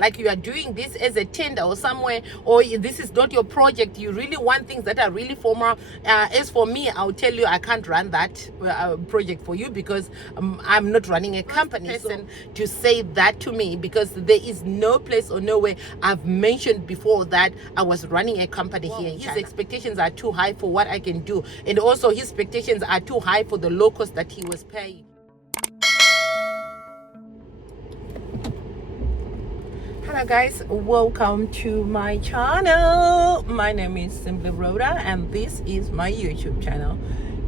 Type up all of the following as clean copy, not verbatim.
like you are doing this as a tender or somewhere, or this is not your project, you really want things that are really formal. As for me, I'll tell you, I can't run that project for you, because I'm not running a company. So to say that to me, because there is no place or nowhere I've mentioned before that I was running a company here in China. His expectations are too high for what I can do, and also his expectations are too high for the low cost that he was paying. Hello guys, welcome to my channel. My name is Simply Rhoda and this is my YouTube channel.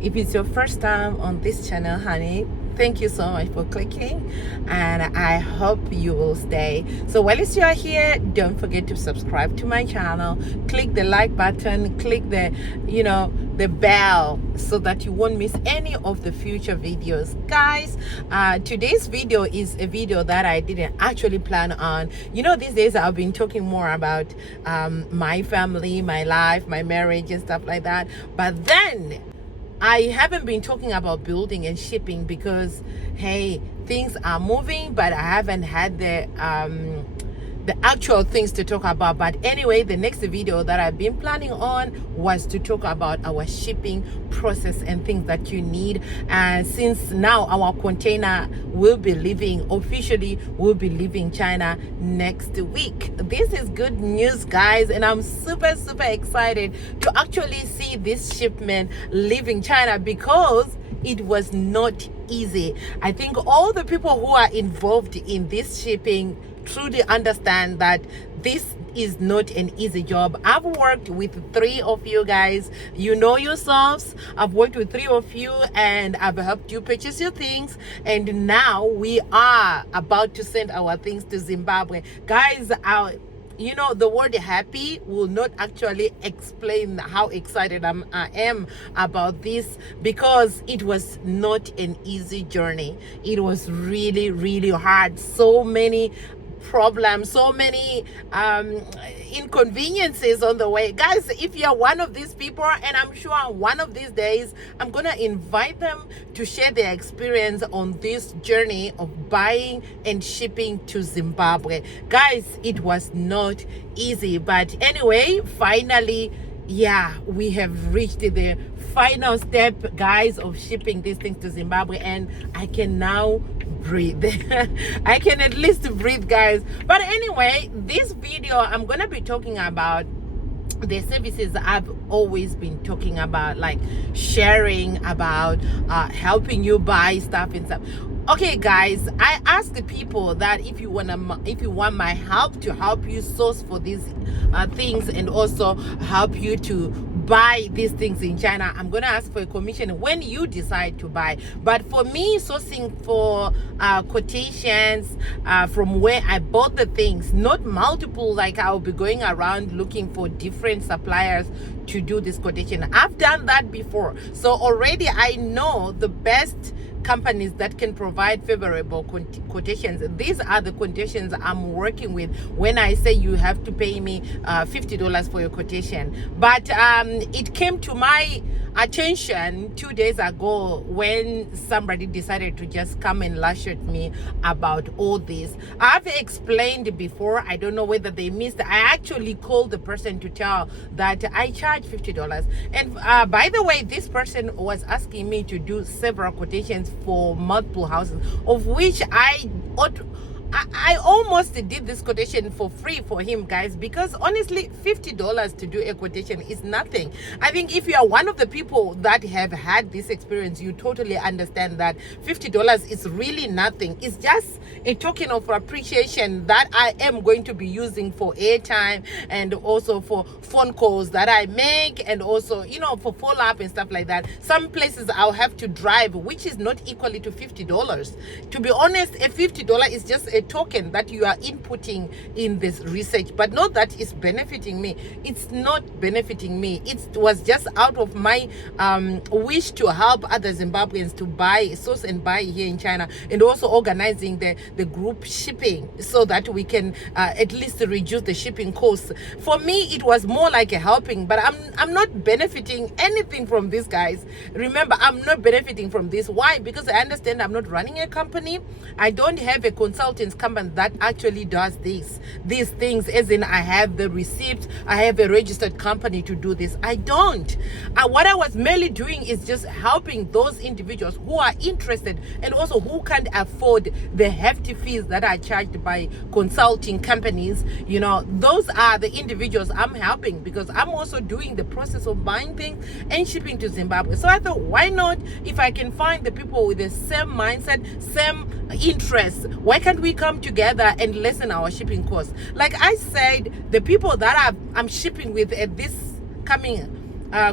If it's your first time on this channel, honey, thank you so much for clicking, and I hope you will stay. So while you are here, don't forget to subscribe to my channel, click the like button, click the the bell, so that you won't miss any of the future videos. Guys, today's video is a video that I didn't actually plan on. These days I've been talking more about my family, my life, my marriage and stuff like that, but then I haven't been talking about building and shipping because, hey, things are moving, but I haven't had the actual things to talk about. But anyway, the next video that I've been planning on was to talk about our shipping process and things that you need. And since now our container will be officially leaving China next week. This is good news, guys, and I'm super excited to actually see this shipment leaving China, because it was not easy. I think all the people who are involved in this shipping truly understand that this is not an easy job. I've worked with 3 of you guys, you know yourselves. I've worked with 3 of you and I've helped you purchase your things, and now we are about to send our things to Zimbabwe. Guys, the word happy will not actually explain how excited I am about this, because it was not an easy journey. It was really hard. So many problems, so many inconveniences on the way. Guys, if you're one of these people, and I'm sure one of these days I'm gonna invite them to share their experience on this journey of buying and shipping to Zimbabwe. Guys, it was not easy, but anyway, finally, yeah, we have reached the final step, guys, of shipping these things to Zimbabwe, and I can now breathe. I can at least breathe, guys. But anyway, this video I'm gonna be talking about the services I've always been talking about, like sharing about, helping you buy stuff and stuff. Okay, guys, I asked the people that if you want my help to help you source for these things, and also help you to buy these things in China, I'm gonna ask for a commission when you decide to buy. But for me, sourcing for quotations from where I bought the things, not multiple, like I'll be going around looking for different suppliers to do this quotation. I've done that before, so already I know the best companies that can provide favorable quotations. These are the quotations I'm working with when I say you have to pay me $50 for your quotation. But it came to my attention 2 days ago when somebody decided to just come and lash at me about all this. I've explained before, I don't know whether they missed. I actually called the person to tell that I charge $50. And by the way, this person was asking me to do several quotations for multiple houses, of which I almost did this quotation for free for him, guys, because honestly, $50 to do a quotation is nothing. I think if you are one of the people that have had this experience, you totally understand that $50 is really nothing. It's just a token of appreciation that I am going to be using for airtime, and also for phone calls that I make, and also for follow-up and stuff like that. Some places I'll have to drive, which is not equally to $50. To be honest, a $50 is just a token that you are inputting in this research, but not that it's benefiting me. It's not benefiting me. It was just out of my wish to help other Zimbabweans to source and buy here in China, and also organizing the group shipping so that we can at least reduce the shipping costs. For me, it was more like a helping, but I'm not benefiting anything from this, guys. Remember, I'm not benefiting from this. Why? Because I understand I'm not running a company. I don't have a consultant insurance company that actually does these things, as in I have the receipt, I have a registered company to do this. I don't. What I was merely doing is just helping those individuals who are interested and also who can't afford the hefty fees that are charged by consulting companies. You know, those are the individuals I'm helping, because I'm also doing the process of buying things and shipping to Zimbabwe. So I thought, why not, if I can find the people with the same mindset, same interests, why can't we come together and lessen our shipping costs? Like I said, the people that I'm shipping with at this coming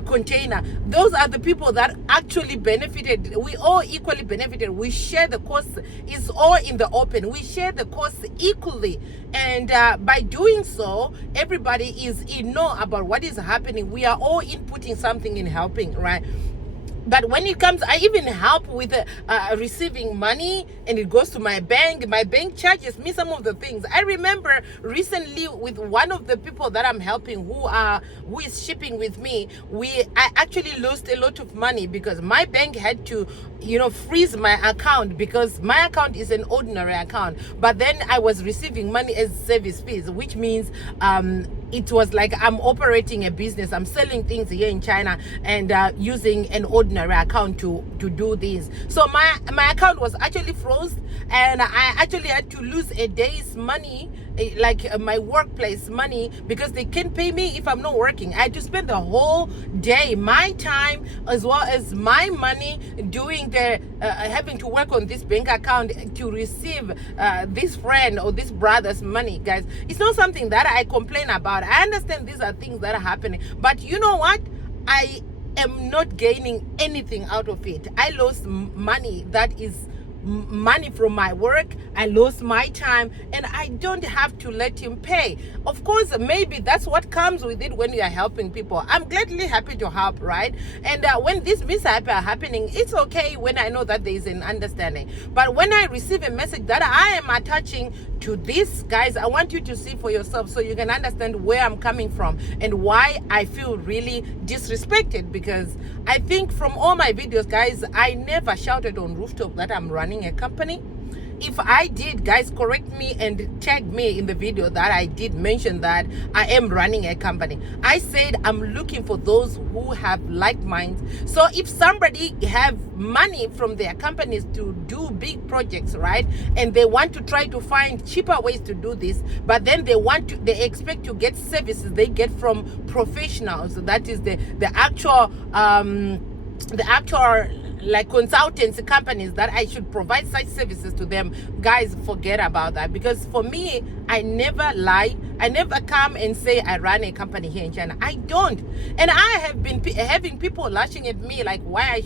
container, those are the people that actually benefited. We all equally benefited. We share the costs. It's all in the open. We share the costs equally, and by doing so, everybody is in know about what is happening. We are all inputting something in helping, right? But when it comes, I even help with receiving money, and it goes to my bank. My bank charges me some of the things. I remember recently with one of the people that I'm helping who is shipping with me, I actually lost a lot of money because my bank had to, you know, freeze my account, because my account is an ordinary account. But then I was receiving money as service fees, which means it was like I'm operating a business. I'm selling things here in China and using an ordinary account to do this. So my account was actually froze, and I actually had to lose a day's money, like my workplace money, because they can't pay me if I'm not working. I had to spend the whole day, my time as well as my money, doing the having to work on this bank account to receive this friend or this brother's money. Guys, it's not something that I complain about. I understand these are things that are happening, but you know what, I am not gaining anything out of it. I lost money that is money from my work. I lost my time, and I don't have to let him pay. Of course, maybe that's what comes with it when you are helping people. I'm gladly happy to help, right? And when these mishaps are happening, it's okay when I know that there is an understanding. But when I receive a message that I am attaching to this, guys, I want you to see for yourself so you can understand where I'm coming from and why I feel really disrespected. Because I think from all my videos, guys, I never shouted on rooftop that I'm running a company. If I did, guys, correct me and tag me in the video that I did mention that I am running a company. I said I'm looking for those who have like minds. So if somebody have money from their companies to do big projects, right, and they want to try to find cheaper ways to do this, but then they expect to get services they get from professionals, that is the actual like consultancy companies, that I should provide such services to them. Guys, forget about that, because for me, I never lie. I never come and say I run a company here in China. I don't. And I have been having people lashing at me like, why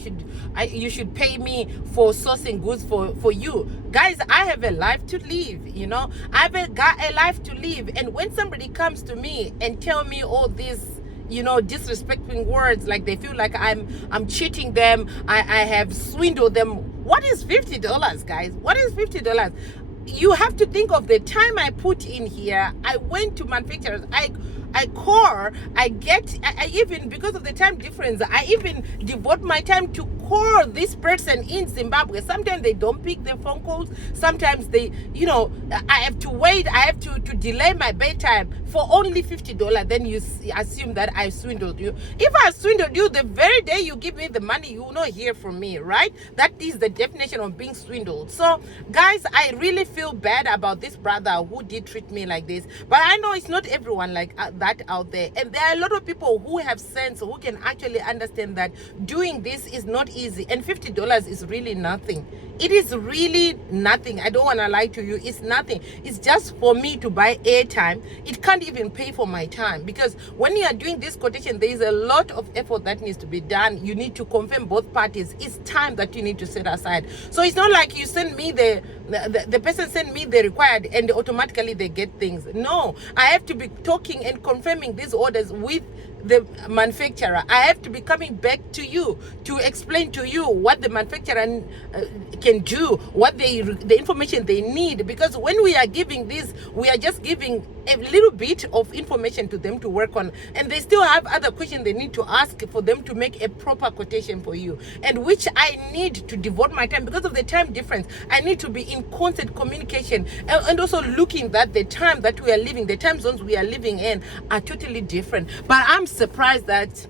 you should pay me for sourcing goods for you. Guys, I have a life to live, you know. I've got a life to live. And when somebody comes to me and tell me all this, you know, disrespecting words, like they feel like I'm cheating them, I have swindled them. What is $50, guys? What is $50? You have to think of the time I put in here. I went to manufacturers, I call, I even, because of the time difference, I even devote my time to call this person in Zimbabwe. Sometimes they don't pick their phone calls. Sometimes they, you know, I have to wait. I have to delay my bedtime for only $50. Then you assume that I swindled you. If I swindled you, the very day you give me the money, you will not hear from me, right? That is the definition of being swindled. So, guys, I really feel bad about this brother who did treat me like this. But I know it's not everyone like that out there. And there are a lot of people who have sense, who can actually understand that doing this is not easy. And $50 is really nothing. It is really nothing. I don't want to lie to you. It's nothing. It's just for me to buy airtime. It can't even pay for my time, because when you are doing this quotation, there is a lot of effort that needs to be done. You need to confirm both parties. It's time that you need to set aside. So it's not like you send me the person send me the required and automatically they get things. No, I have to be talking and confirming these orders with the manufacturer. I have to be coming back to you to explain to you what the manufacturer can do, what the information they need. Because when we are giving this, we are just giving a little bit of information to them to work on, and they still have other questions they need to ask for them to make a proper quotation for you, and which I need to devote my time. Because of the time difference, I need to be in constant communication, and also looking that the time that we are living, the time zones we are living in are totally different. But I'm surprised that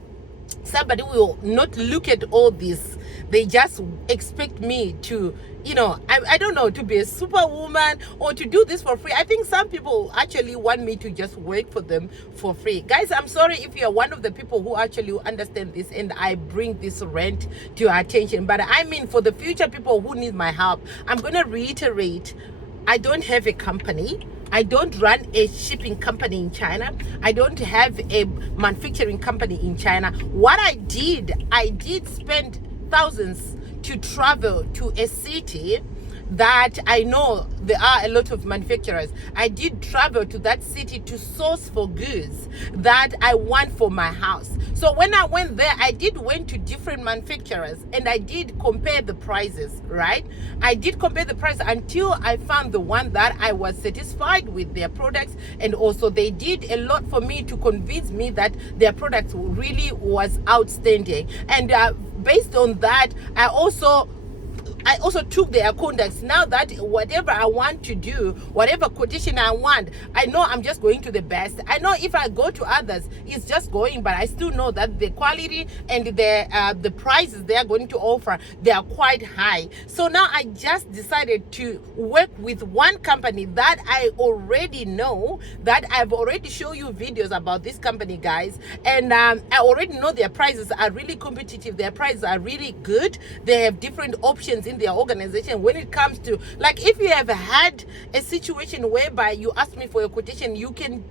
somebody will not look at all this. They just expect me to, I don't know, to be a superwoman or to do this for free. I think some people actually want me to just work for them for free. Guys, I'm sorry if you're one of the people who actually understand this and I bring this rant to your attention. But I mean, for the future people who need my help, I'm going to reiterate, I don't have a company. I don't run a shipping company in China. I don't have a manufacturing company in China. What I did spend thousands to travel to a city that I know there are a lot of manufacturers. I did travel to that city to source for goods that I want for my house. So when I went there, I did went to different manufacturers and I did compare the prices, right? I did compare the price until I found the one that I was satisfied with their products, and also they did a lot for me to convince me that their products really was outstanding. And based on that, I also took their contacts. Now that whatever I want to do, whatever quotation I want, I know I'm just going to the best. I know if I go to others, it's just going, but I still know that the quality and the prices they are going to offer, they are quite high. So now I just decided to work with one company that I already know, that I've already shown you videos about this company, guys, and I already know their prices are really competitive. Their prices are really good. They have different options in their organization when it comes to, like, if you have had a situation whereby you ask me for a quotation, you can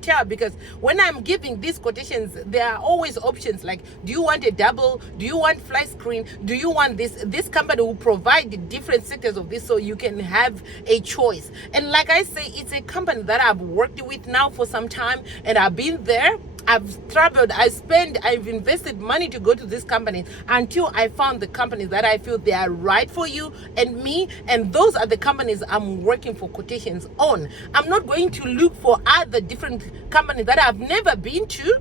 tell, because when I'm giving these quotations, there are always options like, do you want a double, do you want flat screen, do you want this company will provide the different sectors of this, so you can have a choice. And like I say, it's a company that I've worked with now for some time, and I've been there, I've traveled, I've invested money to go to this company until I found the companies that I feel they are right for you and me, and those are the companies I'm working for quotations on. I'm not going to look for other different companies that I've never been to,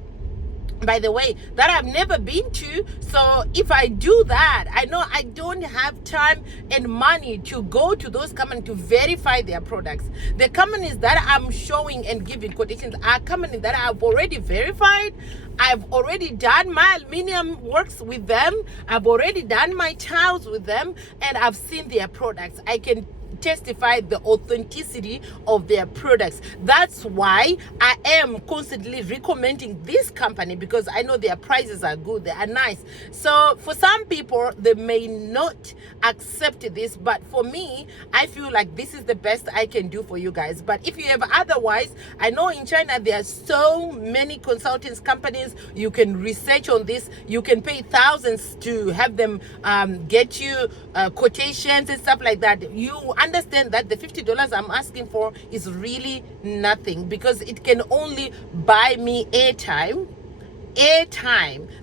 by the way, that I've never been to. So if I do that, I know I don't have time and money to go to those companies to verify their products. The companies that I'm showing and giving quotations are companies that I've already verified. I've already done my aluminium works with them. I've already done my tiles with them, and I've seen their products. I can testify the authenticity of their products. That's why I am constantly recommending this company, because I know their prices are good, they are nice. So for some people, they may not accept this, but for me, I feel like this is the best I can do for you guys. But if you have otherwise, I know in China there are so many consultants companies. You can research on this, you can pay thousands to have them get you quotations and stuff like that. You understand that the $50 I'm asking for is really nothing, because it can only buy me airtime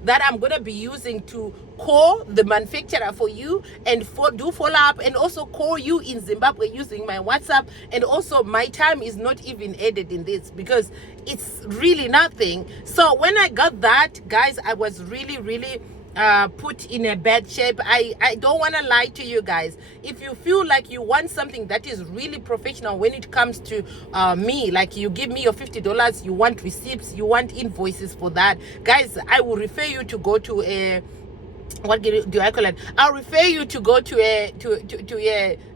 that I'm gonna be using to call the manufacturer for you and do follow up, and also call you in Zimbabwe using my WhatsApp. And also my time is not even added in this, because it's really nothing. So when I got that, guys, I was really put in a bad shape. I don't want to lie to you guys. If you feel like you want something that is really professional when it comes to me, like you give me your $50, you want receipts, you want invoices for that, guys, I will refer you to go to a, what do I call it? I'll refer you to go to a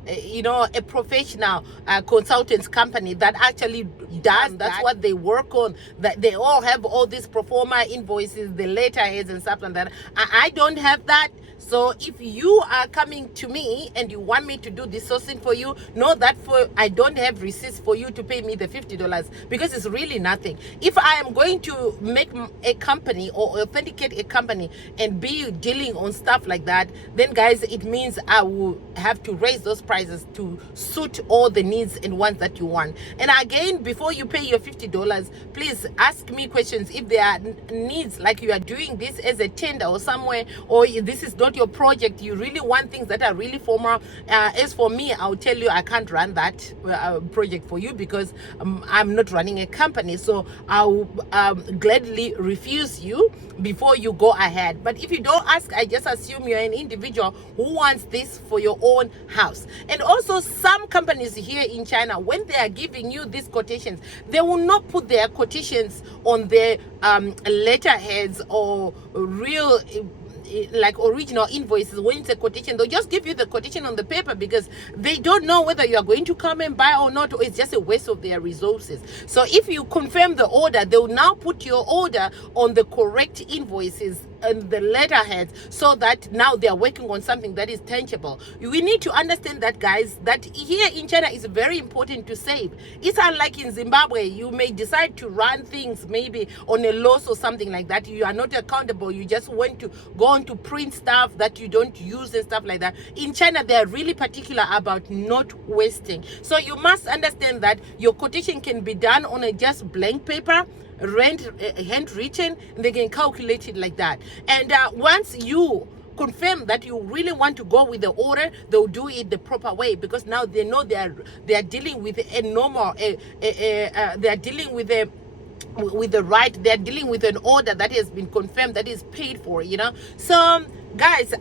a professional consultants company that actually does. That's what they work on. That they all have all these pro forma invoices, the letterheads and stuff like that. I don't have that. So if you are coming to me and you want me to do this sourcing for you, know that I don't have receipts for you to pay me the $50, because it's really nothing. If I am going to make a company or authenticate a company and be dealing on stuff like that, then guys, it means I will have to raise those prices prices to suit all the needs and wants that you want. And again, before you pay your $50, please ask me questions if there are needs, like you are doing this as a tender or somewhere, or this is not your project, you really want things that are really formal. As for me, I'll tell you I can't run that project for you because I'm not running a company, so I'll gladly refuse you before you go ahead. But if you don't ask, I just assume you're an individual who wants this for your own house. And also, some companies here in China, when they are giving you these quotations, they will not put their quotations on their letterheads or real like original invoices. When it's a quotation, they'll just give you the quotation on the paper because they don't know whether you are going to come and buy or not, or it's just a waste of their resources. So if you confirm the order, they'll now put your order on the correct invoices and the letterheads, so that now they are working on something that is tangible. We need to understand that, guys, that here in China is very important to save. It's unlike in Zimbabwe. You may decide to run things maybe on a loss or something like that. You are not accountable. You just want to go on to print stuff that you don't use and stuff like that. In China, they are really particular about not wasting. So you must understand that your quotation can be done on a just blank paper, handwritten, and they can calculate it like that. And once you confirm that you really want to go with the order, they'll do it the proper way, because now they know they are dealing with a normal they are dealing with the right, they're dealing with an order that has been confirmed, that is paid for, you know. So guys,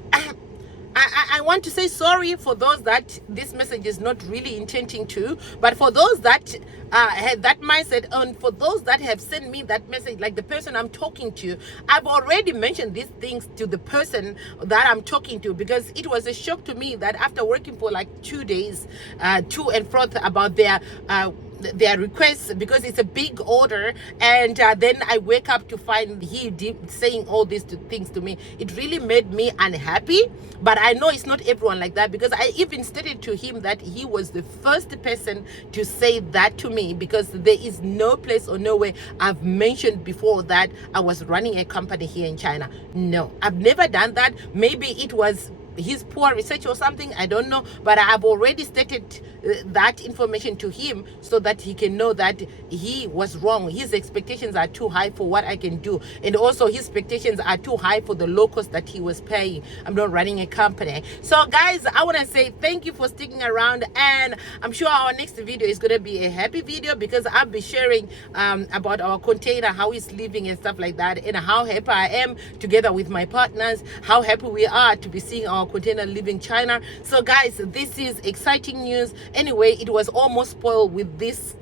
I want to say sorry for those that this message is not really intending to, but for those that had that mindset, and for those that have sent me that message, like the person I'm talking to, I've already mentioned these things to the person that I'm talking to, because it was a shock to me that after working for like 2 days to and fro about their requests, because it's a big order, and then I wake up to find saying all these things to me. It really made me unhappy, but I know it's not everyone like that, because I even stated to him that he was the first person to say that to me, because there is no place or no way I've mentioned before that I was running a company here in China. No, I've never done that. Maybe it was his poor research or something, I don't know, but I've already stated that information to him so that he can know that he was wrong. His expectations are too high for what I can do, and also his expectations are too high for the low cost that he was paying. I'm not running a company. So guys, I want to say thank you for sticking around, and I'm sure our next video is going to be a happy video, because I'll be sharing about our container, how it's living and stuff like that, and how happy I am together with my partners, how happy we are to be seeing our container leaving China. So guys, this is exciting news. Anyway, it was almost spoiled with this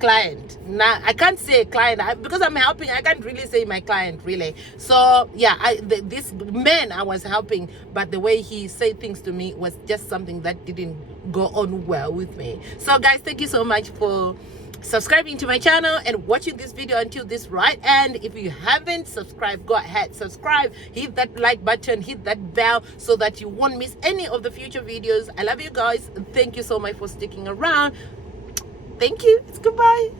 client. Now I can't say client because I'm helping. I can't really say my client really. So yeah, this man I was helping, but the way he said things to me was just something that didn't go on well with me. So guys, thank you so much for subscribing to my channel and watching this video until this right end. If you haven't subscribed, go ahead, subscribe, hit that like button, hit that bell, so that you won't miss any of the future videos. I love you guys. Thank you so much for sticking around. Thank you. It's goodbye.